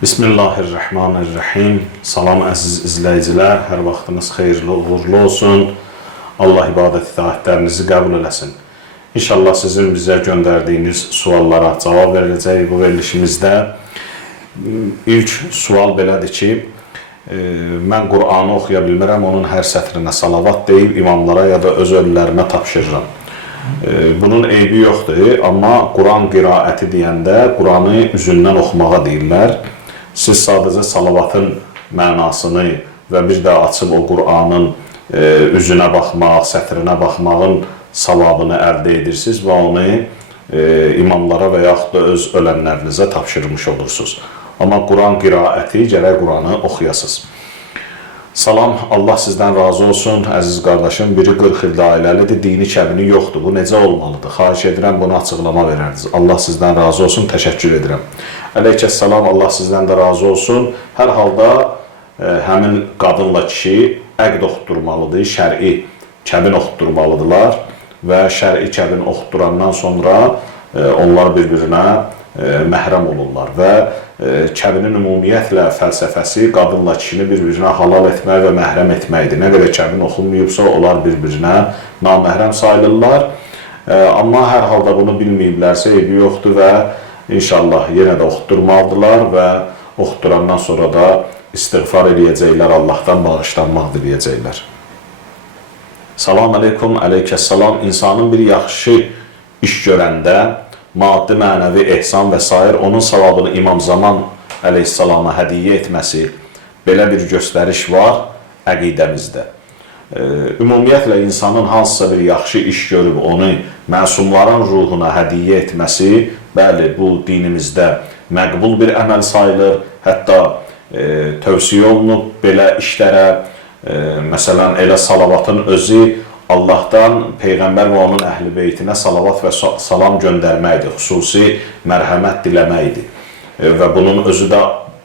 Bismillahirrahmanirrahim. Salam əziz izləyicilər, hər vaxtınız xeyirli, uğurlu olsun. Allah ibadət itaətlərinizi qəbul eləsin. İnşallah sizin bizə göndərdiyiniz suallara cavab verəcək bu verilişimizdə. İlk sual belədir ki, mən Qur'anı oxuya bilmirəm, onun hər sətrinə salavat deyib imamlara ya da öz ölülərimə tapşırıram. Bunun eybi yoxdur, amma Quran qiraəti deyəndə Quranı üzündən oxumağa deyirlər. Siz sadəcə salavatın mənasını və bir də açıb o Qur'anın üzünə baxmaq, sətrinə baxmağın savabını əldə edirsiniz və onu imamlara və yaxud da öz ölənlərinizə tapşırmış olursunuz. Amma Quran qiraəti gərək Quranı oxuyasınız. Salam, Allah sizdən razı olsun, əziz qardaşım. Biri 40 ildə ailəlidir, dini kəbini yoxdur. Bu necə olmalıdır? Xahiş edirəm, bunu açıqlama verərdiniz. Allah sizdən razı olsun, təşəkkür edirəm. Aleykəssalam, Allah sizdən də razı olsun. Hər halda həmin qadınla kişi əqd oxutturmalıdır, şəri kəbin oxutturmalıdırlar və şəri kəbin oxutdurandan sonra onlar bir-birinə məhrəm olurlar və kəbinin ümumiyyətlə fəlsəfəsi qadınla kişini bir-birinə halal etmək və məhrəm etməkdir. Nə qədər kəbin oxunmayıbsa, onlar bir-birinə naməhrəm sayılırlar. Amma hər halda bunu bilməyiblərsə, eybi yoxdur və inşallah yenə də oxutturmalıdırlar və oxutdurandan sonra da istiğfar eləyəcəklər, Allahdan bağışlanmaq diləyəcəklər. Salam aleykum, aleykəssalam. İnsanın bir yaxşı iş görəndə maddi, mənəvi, ehsan və s. onun savabını İmam Zaman əleyhissalama hədiyyə etməsi, belə bir göstəriş var əqidəmizdə. Ümumiyyətlə, insanın hansısa bir yaxşı iş görüb onu məsumların ruhuna hədiyyə etməsi, bəli, bu dinimizdə məqbul bir əməl sayılır. Hətta tövsiyə olunub belə işlərə, məsələn, elə salavatın özü Allahdan Peyğəmbər və onun əhl-i beytinə salavat və salam göndərməkdir, xüsusi mərhəmət diləməkdir. Və bunun özü də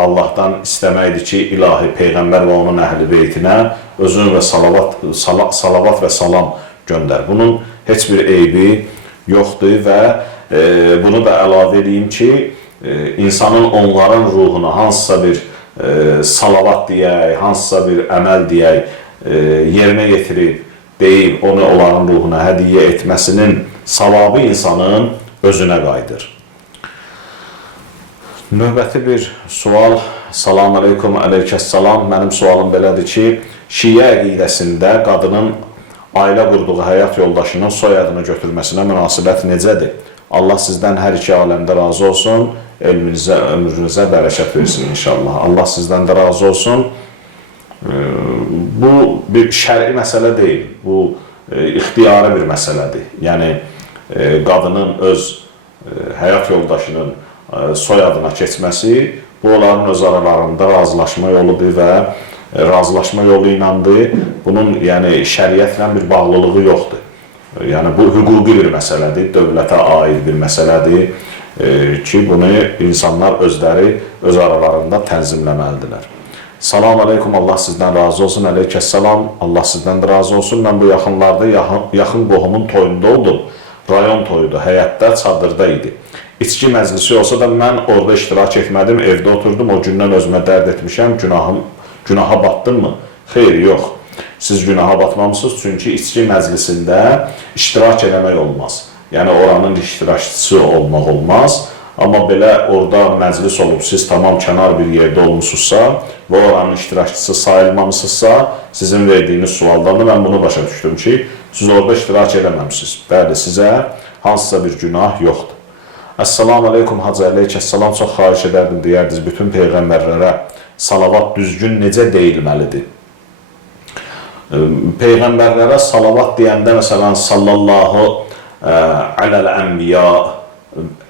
Allahdan istəməkdir ki, ilahi Peyğəmbər və onun əhl-i beytinə özün və salavat və salam göndər. Bunun heç bir eybi yoxdur və bunu da əlavə edeyim ki, insanın onların ruhuna hansısa bir salavat deyək, hansısa bir əməl deyək, yerinə yetirib, deyib, onu onların ruhuna hədiyyə etməsinin savabı insanın özünə qayıdır. Növbəti bir sual. Salam aleykum, aleykəssalam. Mənim sualım belədir ki, Şiə əqidəsində qadının ailə qurduğu həyat yoldaşının soyadını götürməsinə münasibət necədir? Allah sizdən hər iki aləmdə razı olsun, elminizə, ömrünüzə bərəkət versin inşallah. Allah sizdən də razı olsun. Bu bir şəri məsələ deyil, bu ixtiyari bir məsələdir. Yəni, qadının öz həyat yoldaşının soyadına keçməsi, bu onların öz aralarında razılaşma yoludur və razılaşma yolu inandır. Bunun şəriətlə bir bağlılığı yoxdur. Yəni, bu hüquqi bir məsələdir, dövlətə aid bir məsələdir ki, bunu insanlar özləri öz aralarında tənzimləməlidirlər. Salam aleykum, Allah sizdən razı olsun, aleykəssalam, Allah sizdən də razı olsun. Mən bu yaxınlarda yaxın qohumun toyunda oldum, rayon toyudu, həyətdə, çadırda idi. İçki məclisi olsa da mən orada iştirak etmədim, evdə oturdum, o gündən özümə dərd etmişəm, günaha batdın mı? Xeyr, yox. Siz günaha batmamışsınız, çünki içki məclisində iştirak eləmək olmaz. Yəni, oranın iştirakçısı olmaq olmaz. Amma belə orada məclis olub, siz tamam kənar bir yerdə olmuşsunuzsa və oranın iştirakçısı sayılmamışsınızsa, sizin verdiyiniz sualdan da mən bunu başa düşdüm ki, siz orada iştirak eləməmişsiniz. Bəli, sizə hansısa bir günah yoxdur. Əssalamu aleykum, hacı aleykəssalam, çox xahiş edərdim deyərdiniz, bütün peyğəmbərlərə salavat düzgün necə deyilməlidir? Peyğəmbərlərə salavat deyəndə, məsələn, sallallahu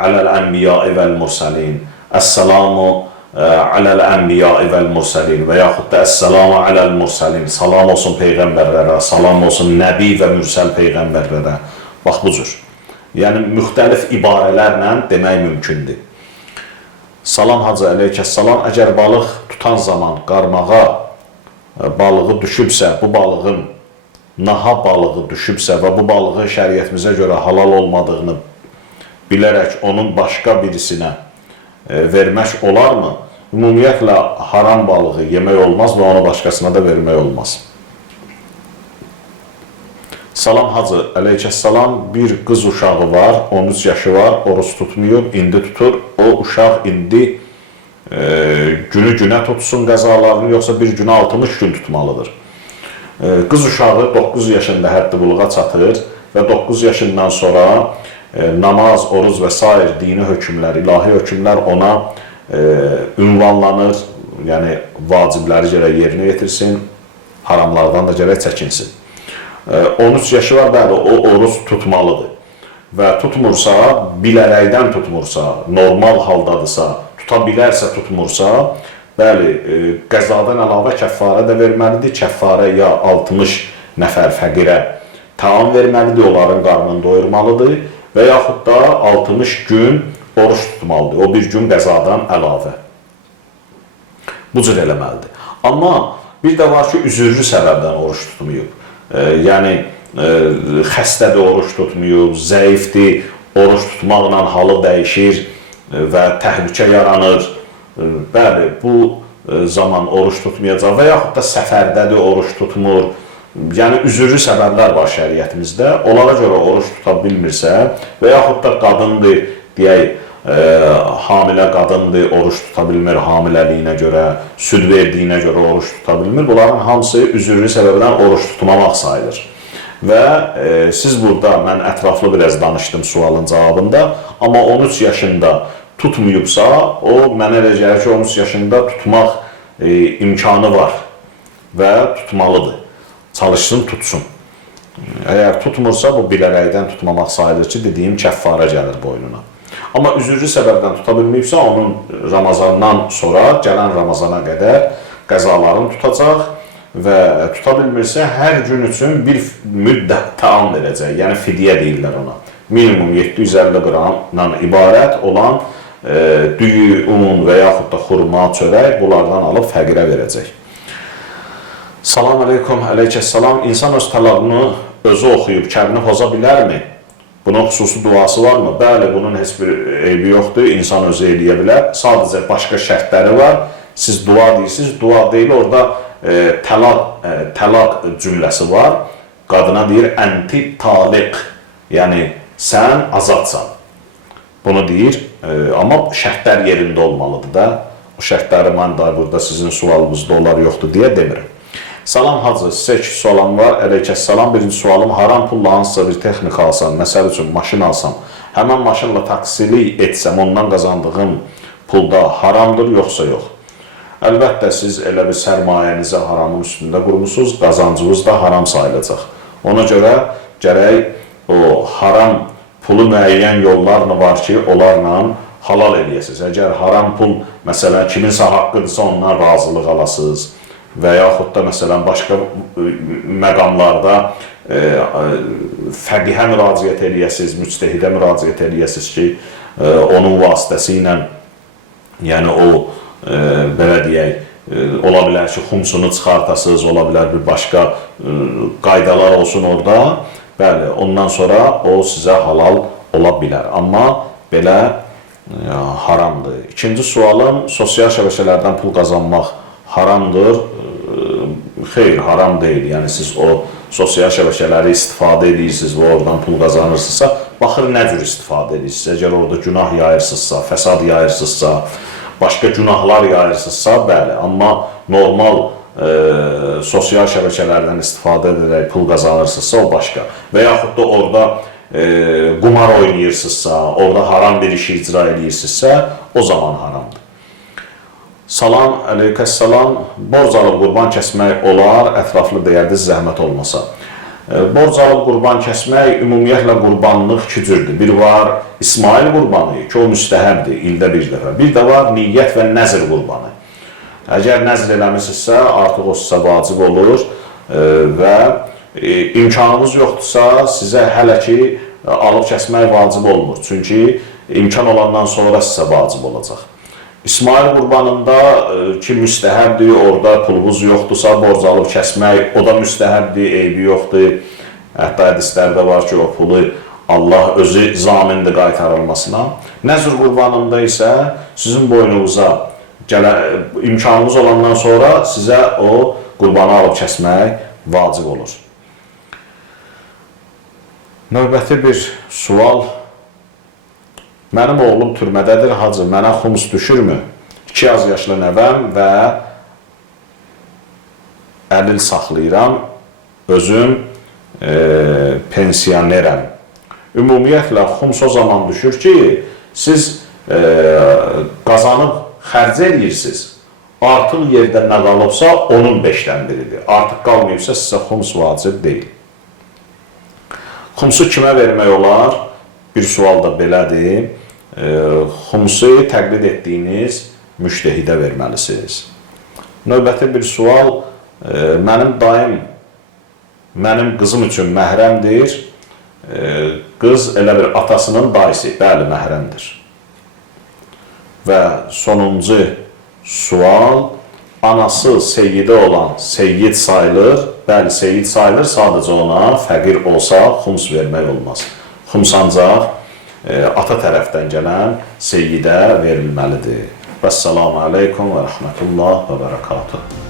aləl-ənbiya'i vəl-mursalin, əssalamu aləl-ənbiya'i vəl-mursalin və yaxud da əssalamu aləl-mursalin, salam olsun peyğəmbərlərə, salam olsun nəbi və mürsəl peyğəmbərlərə. Bax, bu cür. Yəni, müxtəlif ibarələrlə demək mümkündür. Salam, hacı aleykəssalam, əgər balıq tutan zaman qarmağa balığı düşübsə, bu balığın naha balığı düşübsə və bu balığın şəriətimizə görə halal olmadığını bilərək onun başqa birisinə vermək olarmı? ümumiyyətlə haram balığı yemək olmaz və onu başqasına da vermək olmaz. Salam Hacı, əleyhissalam, bir qız uşağı var, 13 yaşı var, oruç tutmuyor, indi tutur. O uşaq indi günə tutsun qəzalarını, yoxsa bir günə 60 gün tutmalıdır. Qız uşağı 9 yaşında həddi buluğa çatır və 9 yaşından sonra namaz, oruz və s. dini hökmlər, ilahi hökmlər ona ünvanlanır, yəni vacibləri gərək yerinə yetirsin, haramlardan da gərək çəkinsin. 13 yaşı var, bəli, o oruz tutmalıdır və tutmursa, bilərəkdən tutmursa, normal haldadırsa, tuta bilərsə tutmursa, bəli, qəzadan əlavə kəffarə də verməlidir. Kəffarə ya 60 nəfər fəqirə taam verməlidir, onların qarnını doyurmalıdır və yaxud da 60 gün oruç tutmalıdır, o bir gün qəzadan əlavə. Bu cür eləməlidir. Amma bir də var ki, üzürlü səbəbdən oruç tutmayıb. Yəni, xəstədir, oruç tutmayıb, zəifdir, oruç tutmaqla halı dəyişir və təhlükə yaranır. Bəli, bu zaman oruç tutmayacaq və yaxud da səfərdədir, oruç tutmur. Yəni, üzürlü səbəblər var şəriətimizdə. Onlara görə oruç tuta bilmirsə və yaxud da qadındır, deyək, hamilə qadındır, oruç tuta bilmir hamiləliyinə görə, süd verdiyinə görə oruç tuta bilmir. Bunların hamısı üzürlü səbəbdən oruç tutmamaq sayılır. Və siz burada, mən ətraflı biraz danışdım sualın cavabında, amma 13 yaşında tutmayıbsa, o mənə elə gəlir ki, 13 yaşında tutmaq imkanı var və tutmalıdır. Çalışsın, tutsun. Əgər tutmursa, bu bilərəkdən tutmamaq sayılır ki, dediyim kəffarə gəlir boynuna. Amma üzürlü səbəbdən tuta bilməyibsə, onun Ramazandan sonra, gələn Ramazana qədər qəzalarını tutacaq və tuta bilmirsə, hər gün üçün bir müddət taam verəcək, yəni fidyə deyirlər ona. Minimum 750 qramdan ibarət olan düyü, un və yaxud da xurma, çörək bunlardan alıb fəqirə verəcək. Salam aleykum, əleyhissalam. İnsan öz talağını özü oxuyub kəbini poza bilərmi? Bunun xüsusi duası varmı? Bəli, bunun heç bir eybi yoxdur, insan özü eləyə bilər. Sadəcə başqa şərtləri var. Siz dua deyirsiniz, dua deyil, orada təlaq cümləsi var. Qadına deyir, ənti taliq, yəni sən azadsan. Bunu deyir, amma şərtlər yerində olmalıdır da. O şərtləri mən də burada sizin sualınızda olar yoxdur deyə demirəm. Salam Hacı, sizə 2 sualım var. Əleyhissalam, birinci sualım, haram pulla hansısa bir texnika alsam, məsəl üçün maşın alsam, həmən maşınla taksili etsəm, ondan qazandığım pulda haramdır, yoxsa yox? Əlbəttə, siz elə bir sərmayənizi haramın üstündə qurmusunuz, qazancınız da haram sayılacaq. Ona görə gərək o haram pulu müəyyən yollarla var ki, onlarla halal eləyəsiniz. Əgər haram pul, məsələn, kiminsə haqqıdırsa ondan razılıq alasınız və yaxud da, məsələn, başqa məqamlarda fəqihə müraciət eləyəsiniz, müctehidə müraciət eləyəsiniz ki, onun vasitəsilə, yəni o, belə deyək, ola bilər ki, xumsunu çıxartasınız, ola bilər bir başqa qaydalar olsun orada, bəli, ondan sonra o sizə halal ola bilər, amma belə haramdır. İkinci sualım, sosial şəbəkələrdən pul qazanmaq haramdır. Xeyr, haram deyil. Yəni, siz o sosial şəbəkələri istifadə edirsiniz və oradan pul qazanırsınızsa, baxır nə cür istifadə edirsiniz. Əgər orada günah yayırsınızsa, fəsad yayırsınızsa, başqa günahlar yayırsınızsa, bəli. Amma normal sosial şəbəkələrdən istifadə edərək pul qazanırsınızsa, o başqa. Və yaxud da orada qumar oynayırsınızsa, orada haram bir işi icra edirsinizsə, o zaman haramdır. Salam, əleyhissalam, borc alıb qurban kəsmək olar, ətraflı deyərdiniz, zəhmət olmasa. Borc alıb qurban kəsmək, ümumiyyətlə qurbanlıq 2 cürdür. Bir var İsmail qurbanı ki, o müstəhəbdir, ildə bir dəfə. Bir də var niyyət və nəzr qurbanı. Əgər nəzr eləmişsinizsə, artıq o sizə vacib olur və imkanınız yoxdursa, sizə hələ ki, alıb kəsmək vacib olmur. Çünki imkan olandan sonra sizə vacib olacaq. İsmail qurbanında ki, müstəhəbdir, orada pulunuz yoxdursa, borc alıb kəsmək, o da müstəhəbdir, eybi yoxdur. Hətta hədislərdə var ki, o pulu Allah özü zamindir qaytarılmasına. Nəzr qurbanında isə sizin boynunuza imkanınız olandan sonra sizə o qurbanı alıb kəsmək vacib olur. Növbəti bir sual. Mənim oğlum türmədədir, hacı, mənə xums düşürmü? 2 az yaşlı nəvəm və əlil saxlayıram, özüm pensionerəm. Ümumiyyətlə, xums o zaman düşür ki, siz qazanıb xərc edirsiniz, artıq yerdə nə qalıbsa, onun 5-dən biridir. Artıq qalmayıbsa, sizə xums vacib deyil. Xumsu kimə vermək olar? Bir sual da belədir. Xumsu təqlid etdiyiniz müştehidə verməlisiniz. Növbəti bir sual, mənim dayım, mənim qızım üçün məhrəmdir. Qız elə bir atasının dayısı, bəli, məhrəmdir. Və sonuncu sual, anası seyyidə olan seyyid sayılır. Bəli, seyyid sayılır, sadəcə ona fəqir olsa xums vermək olmaz. Xums ancaq ata tərəfdən gələn seyyidə verilməlidir. Vəssalamu aleykum və rəhmətullah və bərəkatuhu.